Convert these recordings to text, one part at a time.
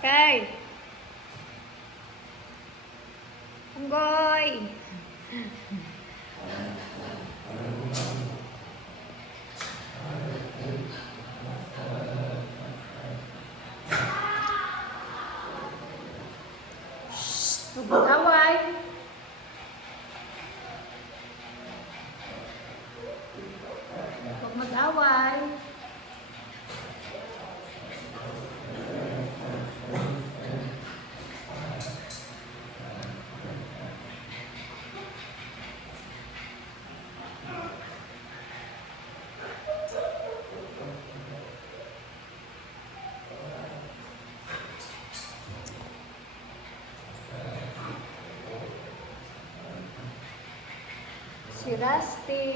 Sky. Unggoy. Huwag mag-away. Huwag mag-away. Si Rusty.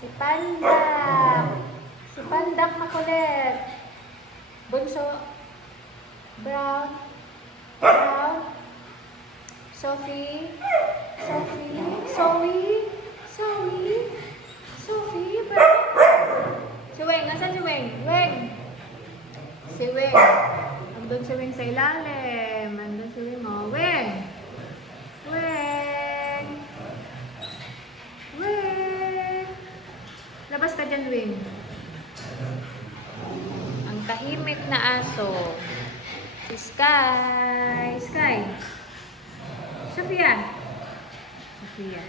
Si Pandak. Si Pandak makulit. Bunso. Brown. Brown. Sophie. Sophie. Zoe. Zoe. Sophie. Brown. Si Weng. Asan si Weng? Weng. Si Weng. Andun si Weng sa ilalim. Andun si Weng. Oh, Weng. Weng. Weng. Labas ka dyan, Weng. Ang tahimik na aso. Si Sky. Sky. Sophia. Sophia.